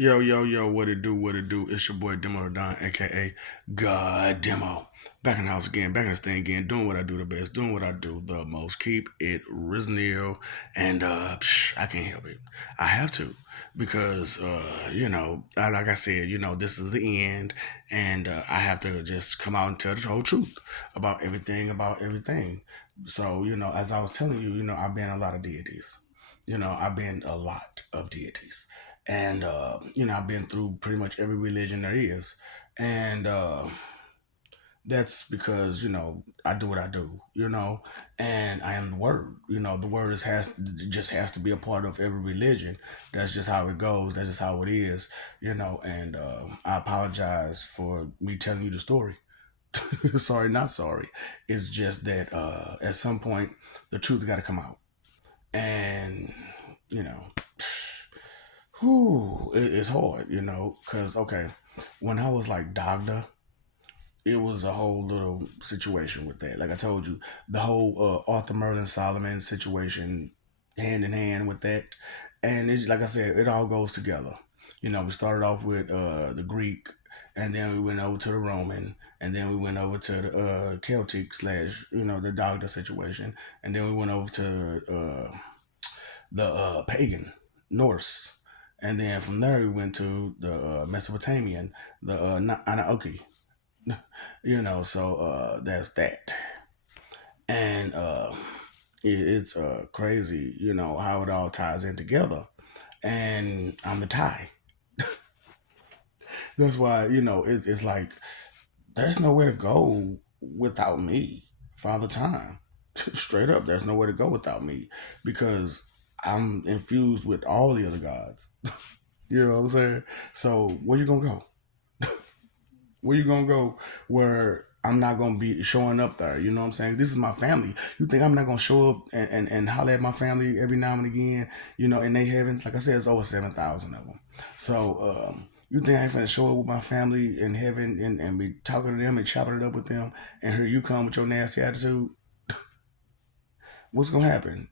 Yo, yo, yo, what it do, what it do? It's your boy Demo Don, aka God Demo. Back in the house again, back in this thing again, doing what I do the best, doing what I do the most. Keep it real, and I can't help it. I have to because like I said, this is the end, and I have to just come out and tell the whole truth about everything. So as I was telling you, I've been a lot of deities. I've been a lot of deities, and I've been through pretty much every religion there is, and that's because I do what I do, and I am the word. The word just has to be a part of every religion. That's just how it goes. That's just how it is. And I apologize for me telling you the story. Sorry, not sorry. It's just that at some point the truth got to come out, and you know it's hard, because okay, when I was like Dagda, it was a whole little situation with that. Like I told you, the whole Arthur Merlin Solomon situation, hand in hand with that, and it's like I said, it all goes together. We started off with the Greek, and then we went over to the Roman, and then we went over to the Celtic slash the Dagda situation, and then we went over to the pagan Norse, and then from there we went to the Mesopotamian, the Anaoki. So that's that, and it's crazy, how it all ties in together, and I'm the tie. That's why it's like there's nowhere to go without me, Father Time. Straight up, there's nowhere to go without me because I'm infused with all the other gods. You know what I'm saying? So where you gonna go? Where you gonna go where I'm not gonna be showing up there? You know what I'm saying? This is my family. You think I'm not gonna show up and holler at my family every now and again? In their heavens, like I said, it's over 7,000 of them. So you think I ain't finna show up with my family in heaven and be talking to them and chopping it up with them, and here you come with your nasty attitude? What's gonna happen?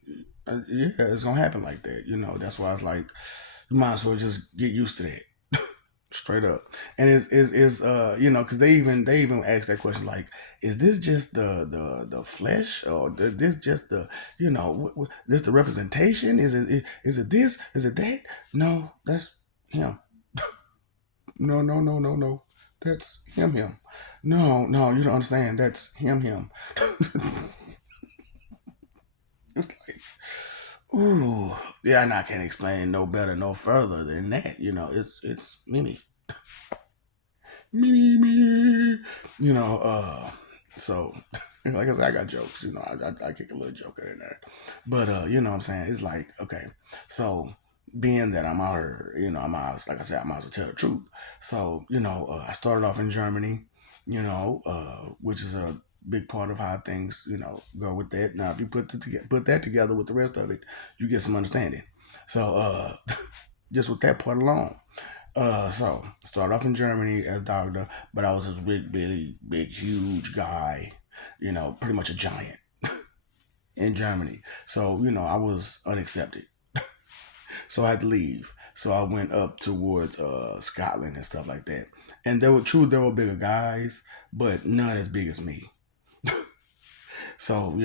Yeah, it's gonna happen like that. That's why it's like you might as well just get used to that. Straight up. And because they even asked that question, like, is this just the flesh, or this just the this the representation? Is it this, is it that? No, that's him. No, no, no, no, no, that's him. No, no, you don't understand, that's him. It's like, ooh, yeah, and I can't explain no better, no further than that. It's Mimi. Me. You know, uh, so like I said, I got jokes. I kick a little joker in there, but you know what I'm saying. It's like, okay, so being that I'm out here, I'm out. Like I said, I might as well tell the truth. So I started off in Germany, which is a big part of how things go with that. Now, if you put that together with the rest of it, you get some understanding. So just with that part alone. So started off in Germany as doctor, but I was this big, big, big, huge guy, pretty much a giant in Germany. So I was unaccepted, so I had to leave. So I went up towards Scotland and stuff like that. And there were bigger guys, but none as big as me. So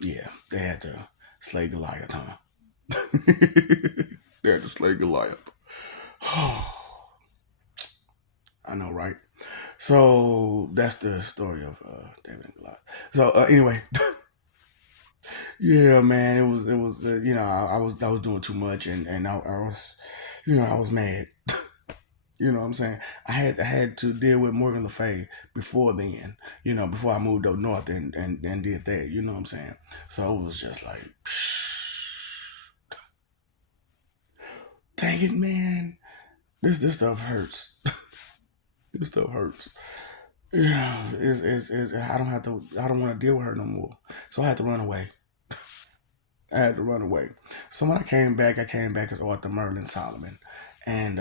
yeah, they had to slay Goliath, huh? They had to slay Goliath. I know, right? So that's the story of David and Goliath. So anyway, yeah, man, it was I was doing too much, and I was I was mad. You know what I'm saying? I had to deal with Morgan Le Fay before then. Before I moved up north and did that. You know what I'm saying? So it was just like, dang it, man. This stuff hurts. This stuff hurts. Yeah, I don't want to deal with her no more. So I had to run away. I had to run away. So when I came back as Arthur Merlin Solomon, and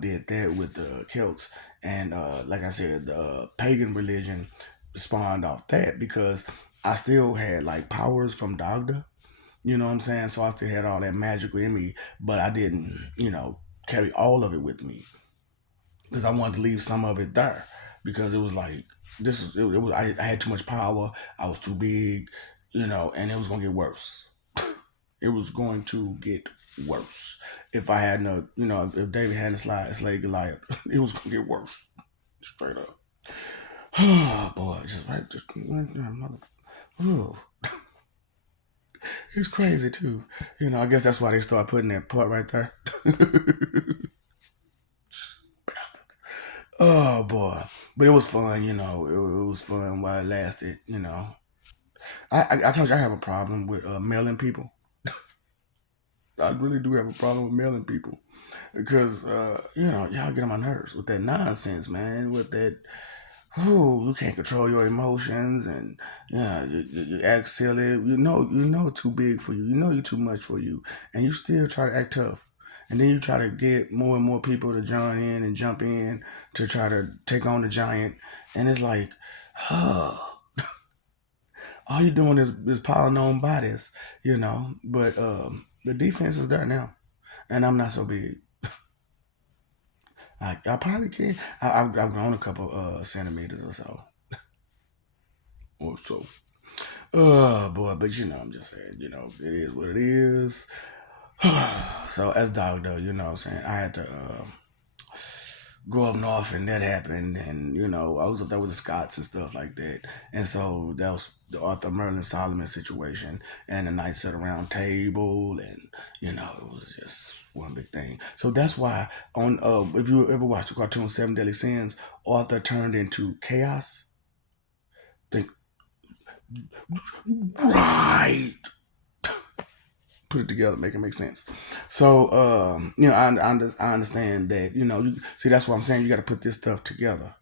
did that with the Celts, and like I said, the pagan religion spawned off that because I still had like powers from Dagda. You know what I'm saying? So I still had all that magical in me, but I didn't, carry all of it with me because I wanted to leave some of it there because it was like it was I had too much power. I was too big, and it was gonna get worse. It was going to get worse if I hadn't, if David hadn't slayed Goliath. It was gonna get worse, straight up. Oh boy, just mother. Ooh, it's crazy too. I guess that's why they start putting that part right there. Oh boy, but it was fun. It was fun while it lasted. I told you I have a problem with mailing people. I really do have a problem with mailing people because y'all get on my nerves with that nonsense, man. With that, you can't control your emotions, and you act silly. Too big for you. You know you're too much for you, and you still try to act tough. And then you try to get more and more people to join in and jump in to try to take on the giant, and it's like, oh, all you're doing is piling on bodies, But the defense is there now, and I'm not so big. I probably can. I've grown a couple centimeters or so. Oh boy, but I'm just saying, it is what it is. So as Dagda, what I'm saying, I had to go up north and that happened, and I was up there with the Scots and stuff like that, and so that was the Arthur Merlin Solomon situation, and the night sat around table, and it was just one big thing. So that's why on if you ever watched the cartoon Seven Deadly Sins, Arthur turned into chaos. Think right. Put it together, make it make sense. So, I understand that. See, that's what I'm saying. You got to put this stuff together.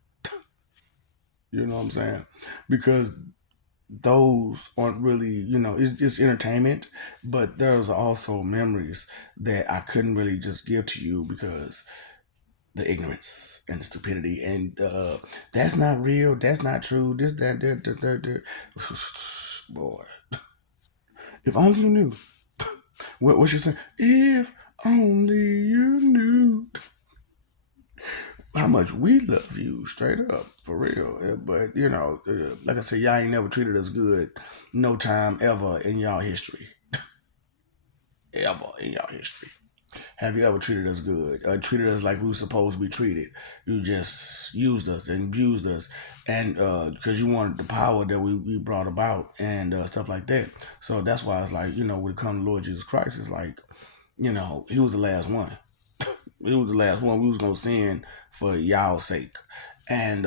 You know what I'm saying? Because those aren't really, it's entertainment, but there's also memories that I couldn't really just give to you because the ignorance and the stupidity, and that's not real, that's not true, this, that. Boy, if only you knew. What she saying? If only you knew how much we love you, straight up, for real. But like I said, y'all ain't never treated us good, no time ever in y'all history, ever in y'all history. Have you ever treated us good? Treated us like we were supposed to be treated? You just used us and abused us, and because you wanted the power that we brought about and stuff like that. So that's why it's like, when it comes to Lord Jesus Christ, it's like, he was the last one. He was the last one we was gonna send for y'all's sake, and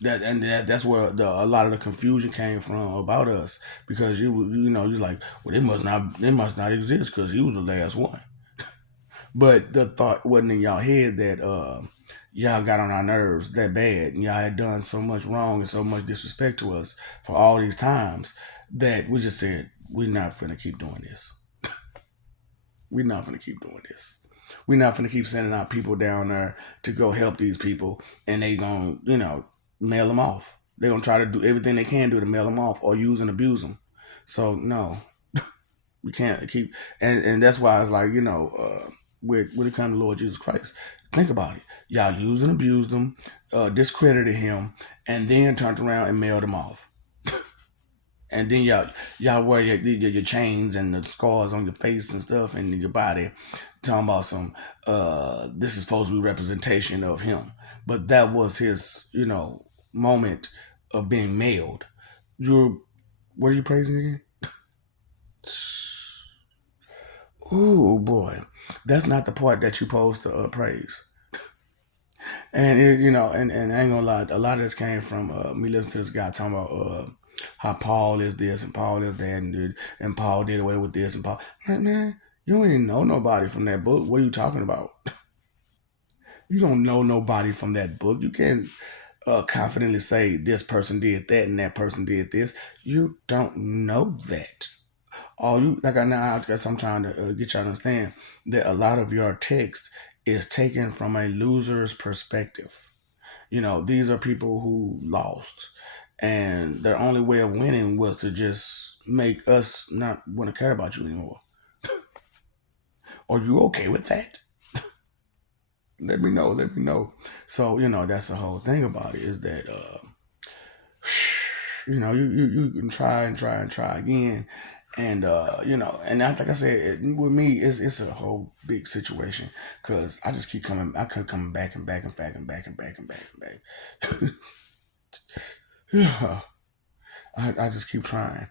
that's where a lot of the confusion came from about us, because you're like, well, it must not exist because he was the last one. But the thought wasn't in y'all head that y'all got on our nerves that bad, and y'all had done so much wrong and so much disrespect to us for all these times that we just said, we're not gonna keep doing this. We're not gonna keep doing this. We're not gonna keep sending out people down there to go help these people, and they gonna, mail them off. They're gonna try to do everything they can do to mail them off or use and abuse them. So no, we can't keep, and that's why it's like, when it comes to Lord Jesus Christ, think about it. Y'all used and abused him, discredited him, and then turned around and mailed him off. And then y'all wear your chains and the scars on your face and stuff and your body, talking about some this is supposed to be representation of him. But that was his, moment of being mailed. You're What are you praising again? Oh boy, that's not the part that you're supposed to praise. And and I ain't gonna lie, a lot of this came from me listening to this guy talking about how Paul is this and Paul is that, and Paul did away with this and Paul. Like, man, you don't even know nobody from that book. What are you talking about? You don't know nobody from that book. You can't confidently say this person did that and that person did this. You don't know that. All you like, I guess I'm trying to get you to understand that a lot of your text is taken from a loser's perspective. These are people who lost, and their only way of winning was to just make us not want to care about you anymore. Are you okay with that? let me know, let me know. So that's the whole thing about it is that you can try and try and try again, and like I said, with me, it's a whole big situation because I just keep coming, I keep coming back and back and back and back and back and back and back. Yeah, I just keep trying,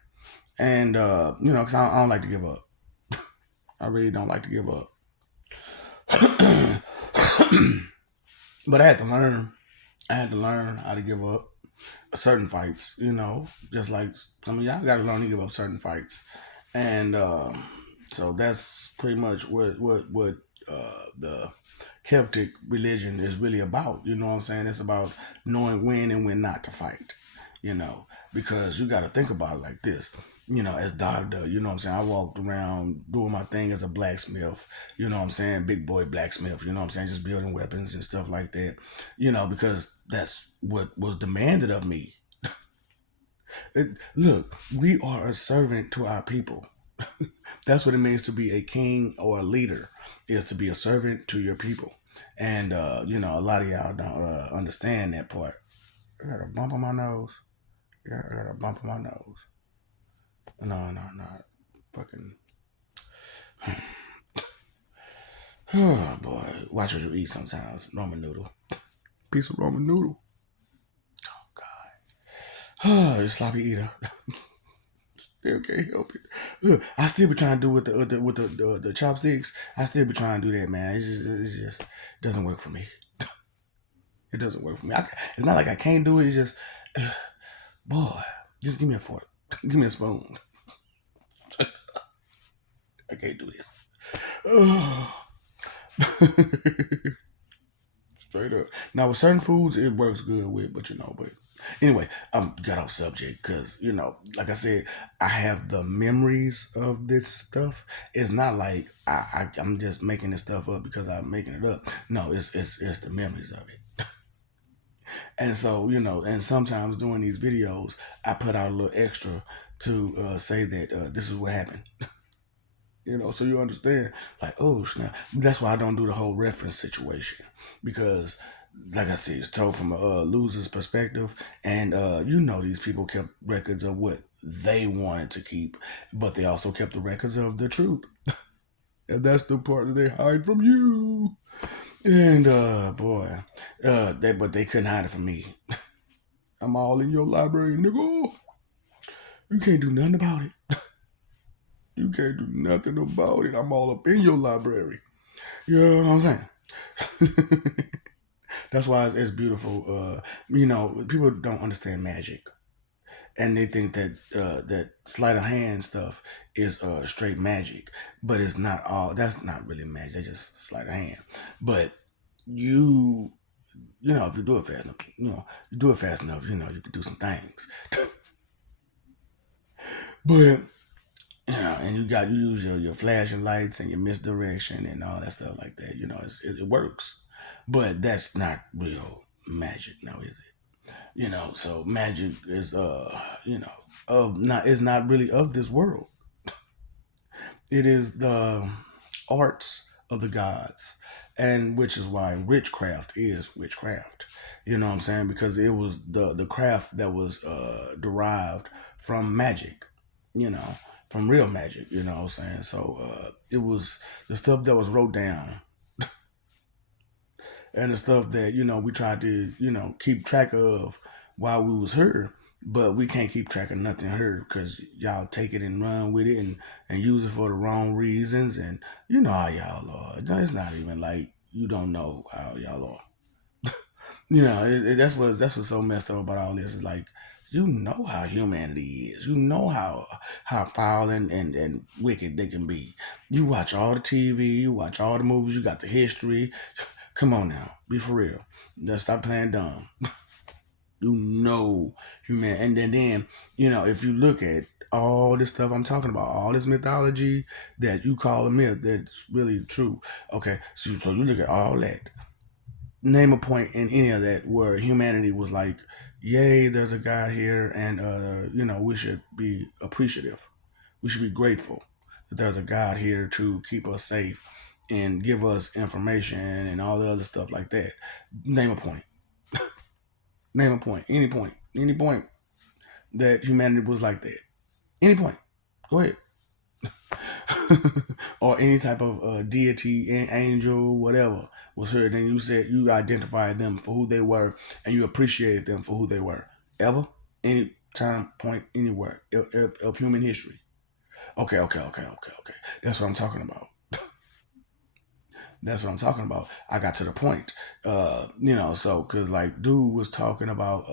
and because I don't like to give up. I really don't like to give up. But I had to learn. I had to learn how to give up certain fights. Just like some of y'all got to learn to give up certain fights, and so that's pretty much what the Celtic religion is really about. You know what I'm saying? It's about knowing when and when not to fight. You know, because you got to think about it like this. As Dagda, you know what I'm saying? I walked around doing my thing as a blacksmith, you know what I'm saying? Big boy blacksmith, you know what I'm saying? Just building weapons and stuff like that, because that's what was demanded of me. Look, we are a servant to our people. That's what it means to be a king or a leader, is to be a servant to your people. And, a lot of y'all don't understand that part. I got a bump on my nose. Yeah, I got a bump on my nose. No, no, no. Fucking. Oh, boy. Watch what you eat sometimes. Ramen noodle. Piece of ramen noodle. Oh, God. Oh, you sloppy eater. Still can't help it. Look, I still be trying to do with the chopsticks. I still be trying to do that, man. It just doesn't work for me. It doesn't work for me. It's not like I can't do it. It's just, boy, just give me a fork. Give me a spoon. I can't do this. Straight up. Now with certain foods, it works good with, but anyway, got off subject because like I said, I have the memories of this stuff. It's not like I'm just making this stuff up because I'm making it up. No, it's the memories of it. And so and sometimes doing these videos, I put out a little extra to say that this is what happened. So you understand, like, oh snap. That's why I don't do the whole reference situation because, like I said, it's told from a loser's perspective, and these people kept records of what they wanted to keep, but they also kept the records of the truth, and that's the part that they hide from you. And boy, but they couldn't hide it from me. I'm all in your library, nigga. You can't do nothing about it. You can't do nothing about it. I'm all up in your library. You know what I'm saying? That's why it's beautiful. People don't understand magic, and they think that that sleight of hand stuff is straight magic, but it's not all. That's not really magic. That's just sleight of hand. But you, if you do it fast enough, you do it fast enough. You can do some things. But and you use your flashing lights and your misdirection and all that stuff like that. It works, but that's not real magic, now is it? So magic is not is not really of this world. It is the arts of the gods, and which is why witchcraft is witchcraft. You know what I'm saying? Because it was the craft that was derived from magic. You know, from real magic. You know what I'm saying? So it was the stuff that was wrote down, and the stuff that we tried to keep track of while we was here, but we can't keep track of nothing here because y'all take it and run with it and use it for the wrong reasons, and you know how y'all are. It's not even like you don't know how y'all are. That's what's so messed up about all this is like you know how humanity is. You know how foul and wicked they can be. You watch all the TV, you watch all the movies, you got the history. Come on now, be for real. Let's stop playing dumb. You know human, and then if you look at all this stuff I'm talking about, all this mythology that you call a myth that's really true. Okay, so you look at all that. Name a point in any of that where humanity was like, "Yay, there's a God here, and we should be appreciative. We should be grateful that there's a God here to keep us safe." and give us information and all the other stuff like that. Name a point. Name a point. Any point. Any point that humanity was like that. Any point. Go ahead. Or any type of deity, angel, whatever was here. Then you said you identified them for who they were and you appreciated them for who they were. Ever? Any time, point, anywhere of human history. Okay. That's what I'm talking about. That's what I'm talking about. I got to the point. So because like dude was talking about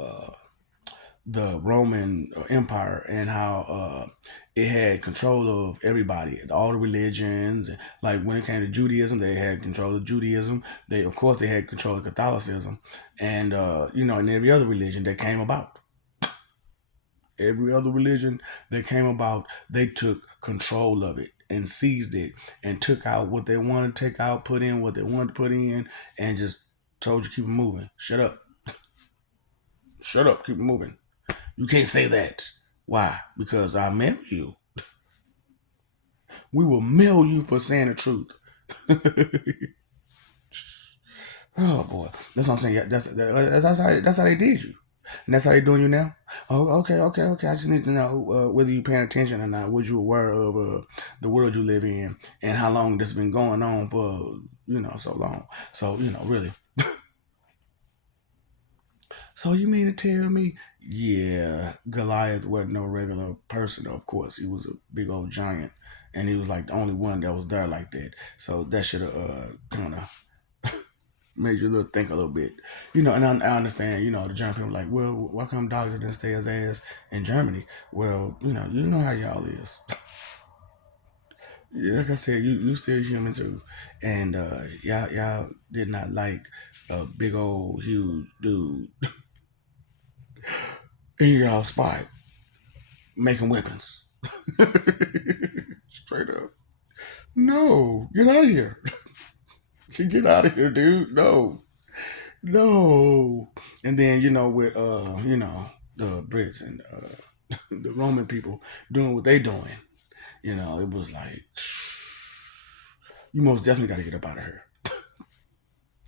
the Roman Empire and how it had control of everybody, all the religions. Like when it came to Judaism, they had control of Judaism. Of course, they had control of Catholicism, and and every other religion that came about. Every other religion that came about, they took control of it and seized it and took out what they wanted to take out, put in what they wanted to put in, and just told you keep it moving. Shut up. Shut up. Keep it moving. You can't say that. Why? Because I mail you. We will mail you for saying the truth. Oh boy, that's what I'm saying. Yeah, that's how they did you, and that's how they doing you now. Oh, okay. I just need to know whether you paying attention or not. Was you aware of the world you live in and how long this has been going on for so long? So really. So you mean to tell me, yeah, Goliath wasn't no regular person, of course. He was a big old giant, and he was like the only one that was there like that. So that should have kind of made you little think a little bit, And I understand, the German people are like, well, why come Dagda didn't stay his ass in Germany? Well, you know how y'all is. Yeah, like I said, you still human too, and y'all did not like a big old huge dude in y'all spot making weapons. Straight up. No, get out of here. Get out of here, dude. No. No. And then, with the Brits and the Roman people doing what they doing, it was like you most definitely gotta get up out of here.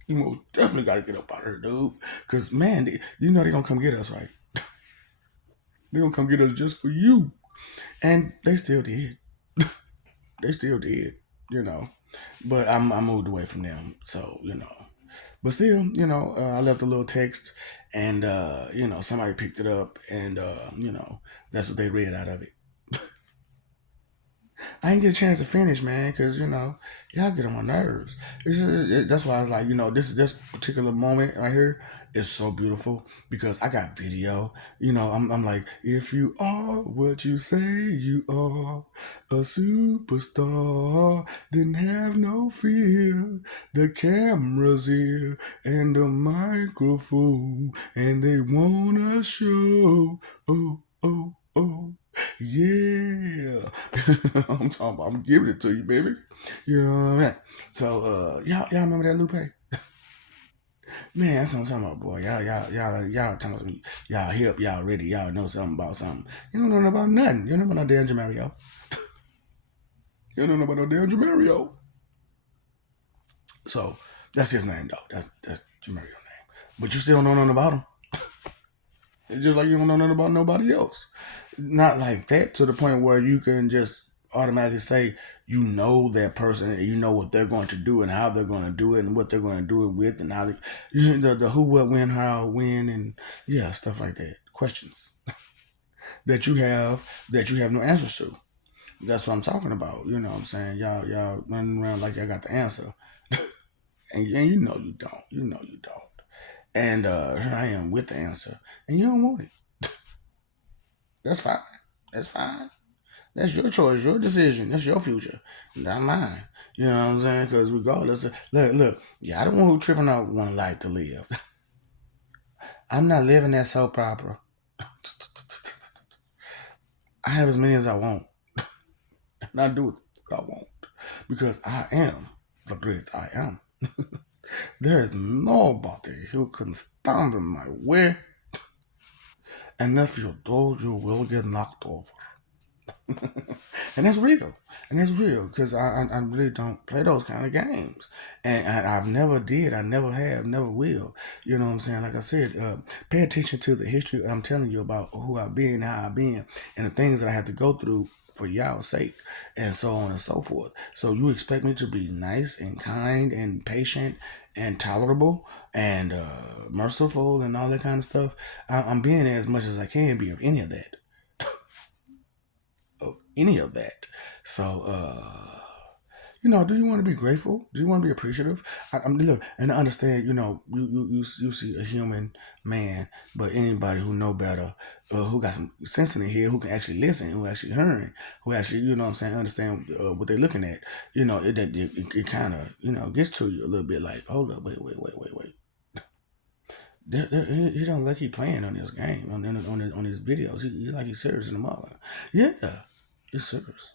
You most definitely gotta get up out of here, dude. Cause man, they're gonna come get us, right? They're gonna come get us just for you. And they still did. They still did, you know. But I moved away from them, so But still, I left a little text, and somebody picked it up, and that's what they read out of it. I didn't get a chance to finish, man, because y'all get on my nerves. That's why I was like, this particular moment right here is so beautiful because I got video. I'm like, if you are what you say you are, a superstar, then have no fear. The camera's here and the microphone, and they wanna show. Oh. Yeah. I'm giving it to you, baby. You know what I mean? So y'all remember that Lupe? Man, that's what I'm talking about, boy. Y'all talking about me. Y'all hip, y'all ready, y'all know something about something. You don't know nothing about nothing. You don't know about no damn Jamario. You don't know about no damn Jamario. So that's his name though. That's Jamario name. But you still don't know nothing about him. It's just like you don't know nothing about nobody else. Not like that to the point where you can just automatically say you know that person and you know what they're going to do and how they're going to do it and what they're going to do it with and how the who, what, when, how, when, and yeah, stuff like that. Questions that you have no answers to. That's what I'm talking about. You know what I'm saying? Y'all running around like y'all got the answer, and you know you don't. You know you don't. And here I am with the answer, and you don't want it. That's fine. That's fine. That's your choice, your decision. That's your future, not mine. You know what I'm saying? Because regardless, look, yeah, I don't want who tripping out one life to live. I'm not living that soap opera. I have as many as I want, and I do what I want because I am the great I am. There is nobody who can stand in my way, and if you do, you will get knocked over. and that's real, and that's real because I really don't play those kind of games, and I've never did, I never have, never will. You know what I'm saying? Like I said, pay attention to the history I'm telling you about who I've been, how I've been, and the things that I had to go through for y'all's sake, and so on and so forth. So you expect me to be nice and kind and patient and tolerable and merciful and all that kind of stuff? I'm being as much as I can be of any of that, of any of that. So, do you want to be grateful? Do you want to be appreciative? Look, and I understand. You see a human man, but anybody who know better, who got some sense in their head, who can actually listen, who actually hearing, who actually, what I'm saying, understand what they're looking at. It kind of gets to you a little bit. Like, hold up, wait. He don't like he playing on this game on his videos. He's like he's serious in the mother. Yeah, it's serious.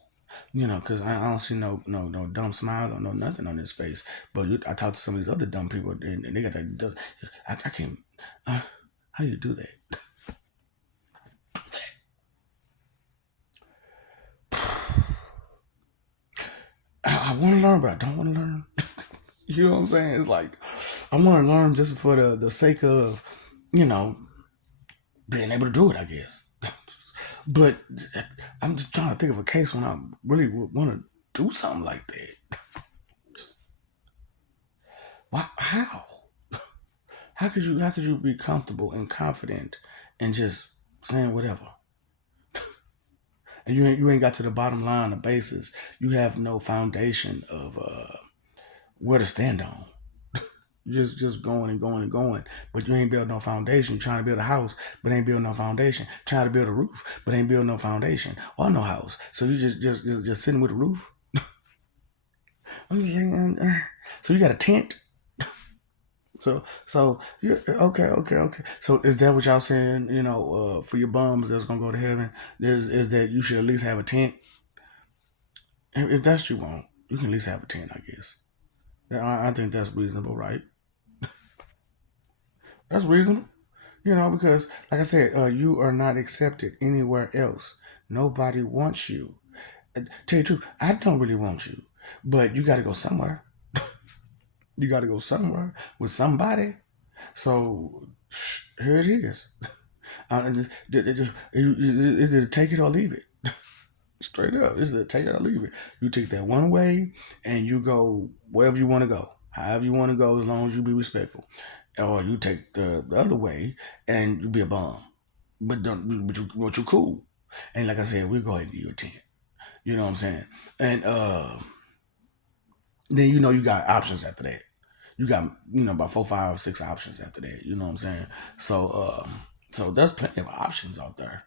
Because I don't see no dumb smile or no nothing on his face. But I talked to some of these other dumb people, and they got that. I can't. How you do that? I want to learn, but I don't want to learn. You know what I'm saying? It's like I want to learn just for the sake of, you know, being able to do it, I guess. But I'm just trying to think of a case when I really would want to do something like that. Just why? How? How could you be comfortable and confident and just saying whatever? And you ain't got to the bottom line, the basis. You have no foundation of where to stand on. Just going and going and going, but you ain't built no foundation. Trying to build a house, but ain't build no foundation. Trying to build a roof, but ain't build no foundation or no house. So you just sitting with a roof. I'm just saying, so you got a tent. So yeah, okay. So is that what y'all saying? For your bums that's gonna go to heaven, is that you should at least have a tent. If that's what you want, you can at least have a tent, I guess. Yeah, I think that's reasonable, right? That's reasonable. Because like I said, you are not accepted anywhere else. Nobody wants you. Tell you the truth, I don't really want you, but you got to go somewhere. You got to go somewhere with somebody. So here it is. Is it take it or leave it? Straight up, is it take it or leave it? You take that one way and you go wherever you want to go, however you want to go, as long as you be respectful. Or you take the other way and you be a bum, but you cool. And like I said, we'll go ahead and give you a 10. You know what I'm saying? And then you got options after that. You got about 4, 5, 6 options after that. You know what I'm saying? So there's plenty of options out there.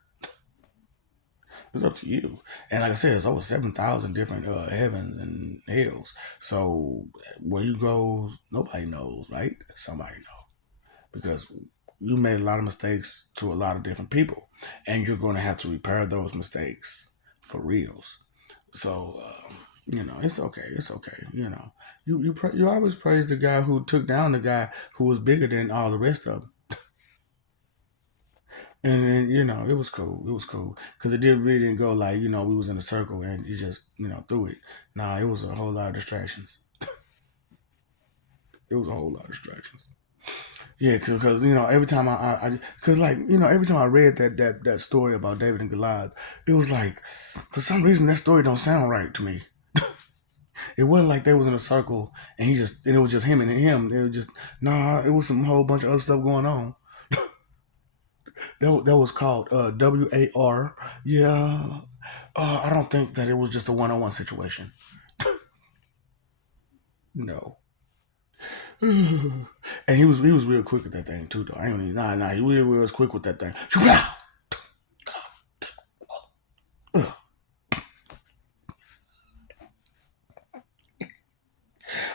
It's up to you. And like I said, it's over 7,000 different heavens and hells. So where you go, nobody knows, right? Somebody knows because you made a lot of mistakes to a lot of different people, and you're going to have to repair those mistakes for reals. So it's okay. It's okay. You always praise the guy who took down the guy who was bigger than all the rest of them. And then, it was cool. It was cool because it really didn't go like we was in a circle and you just threw it. Nah, it was a whole lot of distractions. It was a whole lot of distractions. Yeah, because every time because every time I read that story about David and Goliath, it was like for some reason that story don't sound right to me. It wasn't like they was in a circle and it was just him and him. It was just it was some whole bunch of other stuff going on. That was called WAR. Yeah, I don't think that it was just a one-on-one situation. No, and he was real quick with that thing too. Though I ain't even he really was quick with that thing.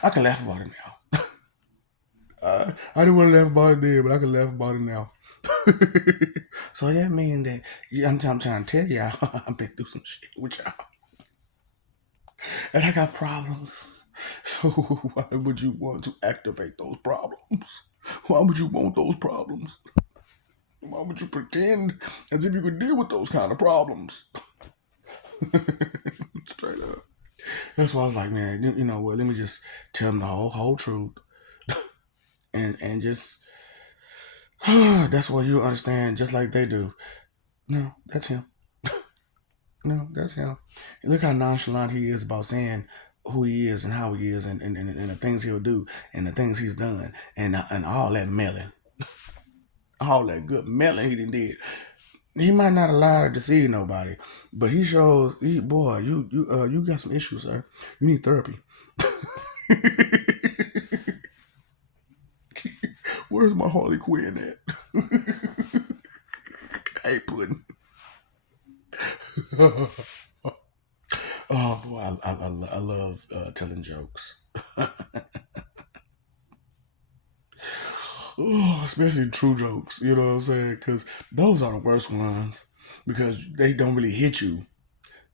I can laugh about it now. I didn't want to laugh about it then, but I can laugh about it now. So that means that I'm trying to tell y'all I've been through some shit with y'all, and I got problems. So why would you want to activate those problems? Why would you want those problems? Why would you pretend as if you could deal with those kind of problems? Straight up. That's why I was like, man, you know what? Let me just tell them the whole truth, and just that's what you understand, just like they do. No, that's him. No, that's him. Look how nonchalant he is about saying who he is and how he is, and the things he'll do and the things he's done, and all that melon, all that good melon he done did. He might not have lied or deceived nobody, but he shows, boy, you got some issues, sir. You need therapy. Where's my Harley Quinn at? I ain't putting. Oh boy, I love telling jokes. Oh, especially true jokes. You know what I'm saying? Because those are the worst ones because they don't really hit you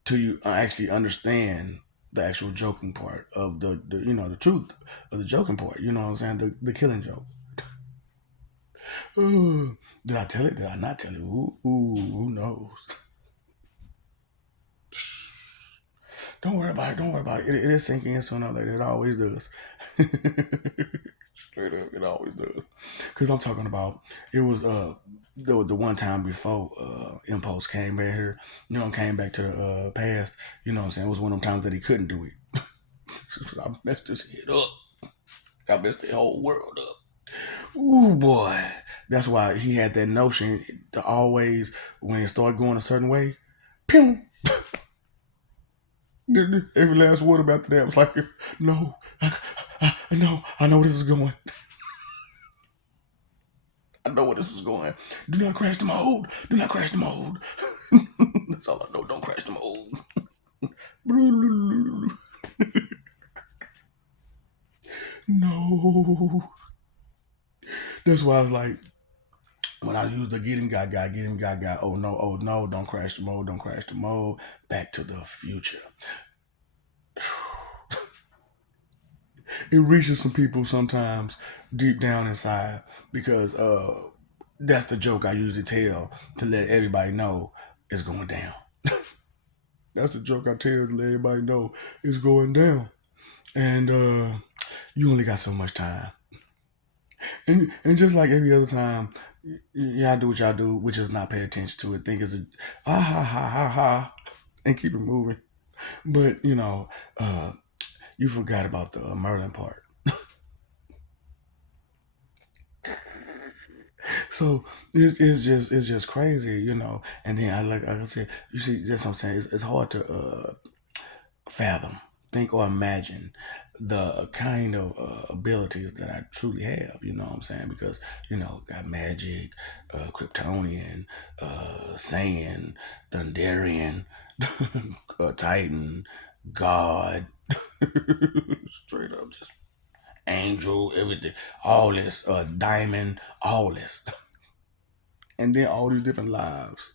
till you actually understand the actual joking part of the the truth of the joking part. You know what I'm saying? The killing joke. Ooh, did I tell it? Did I not tell it? Who knows? Don't worry about it. Don't worry about it. It is sinking in sooner or later. It always does. Straight up, it always does. Cause I'm talking about it was the one time before Impulse came back here, came back to the past. You know what I'm saying? It was one of them times that he couldn't do it. I messed his head up. I messed the whole world up. Ooh boy. That's why he had that notion to always when it started going a certain way, pew. Every last word about that was like, no, no, I know where this is going. I know where this is going. Do not crash the mold. Do not crash the mold. That's all I know. Don't crash the mold. No. That's why I was like, when I used the get him, got, get him, got, oh no, don't crash the mold, don't crash the mold. Back to the Future. It reaches some people sometimes deep down inside because that's the joke I usually tell to let everybody know it's going down. That's the joke I tell to let everybody know it's going down. And you only got so much time. And just like every other time, y'all do what y'all do, which is not pay attention to it. Think it's a ha ha ha ha, and keep it moving. But you forgot about the Merlin part. So it's just crazy, And then like I said, you see, that's what I'm saying. It's hard to fathom, think, or imagine the kind of abilities that I truly have. You know what I'm saying? Because got magic, Kryptonian, Saiyan, Thunderian, Titan, God, straight up just angel, everything, all this, diamond, all this, and then all these different lives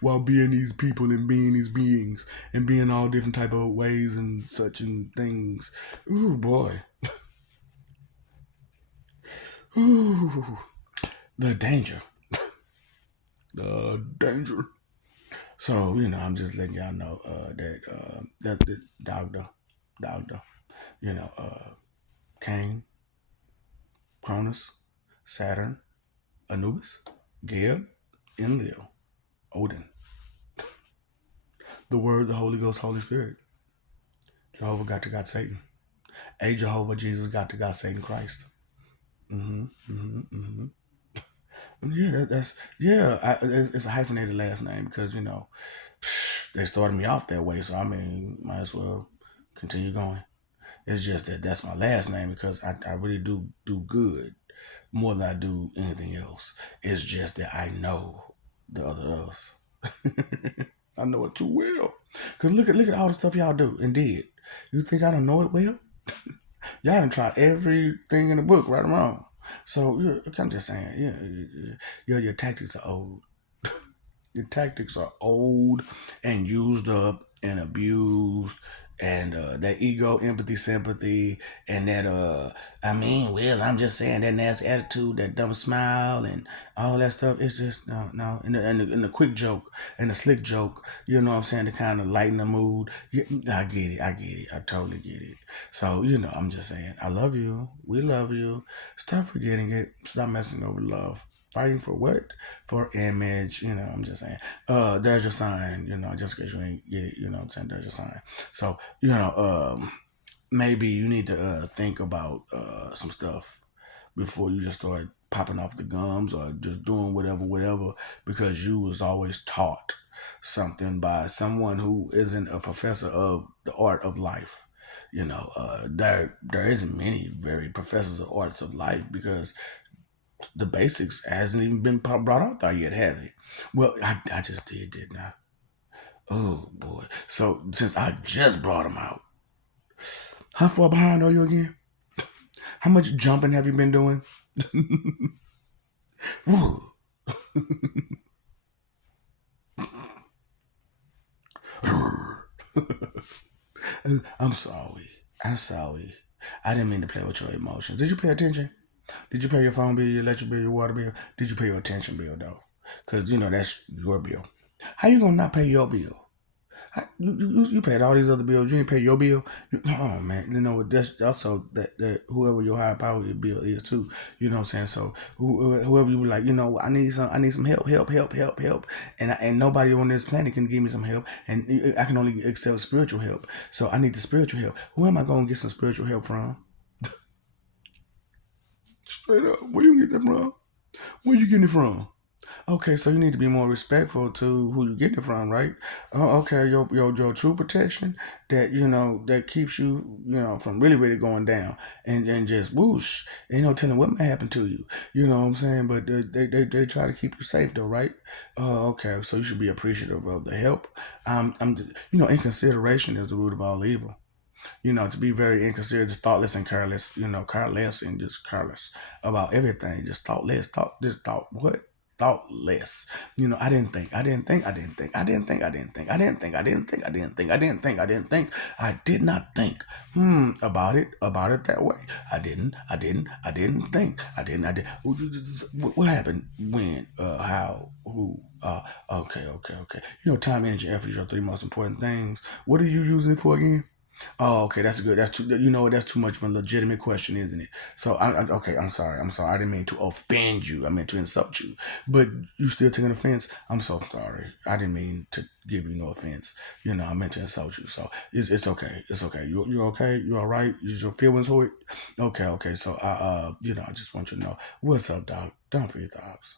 while being these people and being these beings and being all different type of ways and such and things. Ooh boy. Ooh, the danger. The danger. So I'm just letting y'all know that Dagda, you know, uh, Cain, Cronus, Saturn, Anubis, Geb, Enlil, Odin, the Word, the Holy Ghost, Holy Spirit, Jehovah got to God Satan, a Jehovah Jesus got to God Satan Christ. Mm-hmm, mm-hmm, mm-hmm. Yeah, that's yeah. It's a hyphenated last name because they started me off that way, so I mean, might as well continue going. It's just that that's my last name because I really do good more than I do anything else. It's just that I know the other us. I know it too well. Cause look at all the stuff y'all do and did. You think I don't know it well? Y'all done tried everything in the book, right or wrong. So I'm just saying, your tactics are old. Your tactics are old and used up and abused and that ego, empathy, sympathy, and that I mean, well, I'm just saying that nasty attitude, that dumb smile, and all that stuff. It's just no, no, and the quick joke and the slick joke. You know what I'm saying, to kind of lighten the mood. Yeah, I get it, I get it, I totally get it. So I'm just saying, I love you. We love you. Stop forgetting it. Stop messing over love. Fighting for what? For image, I'm just saying. There's your sign, just because you ain't get it, what I'm saying, there's your sign. So, maybe you need to think about some stuff before you just start popping off the gums or just doing whatever, because you was always taught something by someone who isn't a professor of the art of life. There isn't many very professors of arts of life, because the basics hasn't even been brought out there yet, have it? Well, I just didn't I? Oh boy! So since I just brought them out, how far behind are you again? How much jumping have you been doing? Woo. I'm sorry. I'm sorry. I didn't mean to play with your emotions. Did you pay attention? Did you pay your phone bill, your electric bill, your water bill? Did you pay your attention bill though? Because that's your bill. How you gonna not pay your bill? You paid all these other bills. You didn't pay your bill. Oh man, that's also that whoever your higher power your bill is too. You know what I'm saying? So whoever you were like, I need some help, and nobody on this planet can give me some help, and I can only accept spiritual help. So I need the spiritual help. Who am I gonna get some spiritual help from? Straight up, where you get that from? Where you getting it from? Okay, so you need to be more respectful to who you get it from, right? Oh, okay, your true protection that that keeps you from really going down and just whoosh, ain't no telling what might happen to you. You know what I'm saying? But they try to keep you safe though, right? Oh, okay, so you should be appreciative of the help. Inconsideration is the root of all evil. To be very inconsiderate, just thoughtless and careless, careless and just careless about everything, just thoughtless, thought what? Thoughtless. I didn't think, I didn't think, I didn't think, I didn't think, I didn't think, I didn't think, I didn't think, I didn't think, I didn't think, I didn't think, I did not think about it that way. I didn't think, I did. What happened? When? How? Who? Okay. Time, energy, effort is your three most important things. What are you using it for again? Oh, okay, that's good. That's too. That's too much of a legitimate question, isn't it? So, okay. I'm sorry. I'm sorry. I didn't mean to offend you. I meant to insult you. But you still taking offense. I'm so sorry. I didn't mean to give you no offense. I meant to insult you. So it's okay. It's okay. You okay? You all right? You your feelings hurt? Okay. So I just want you to know what's up, dog. Don't forget the ops.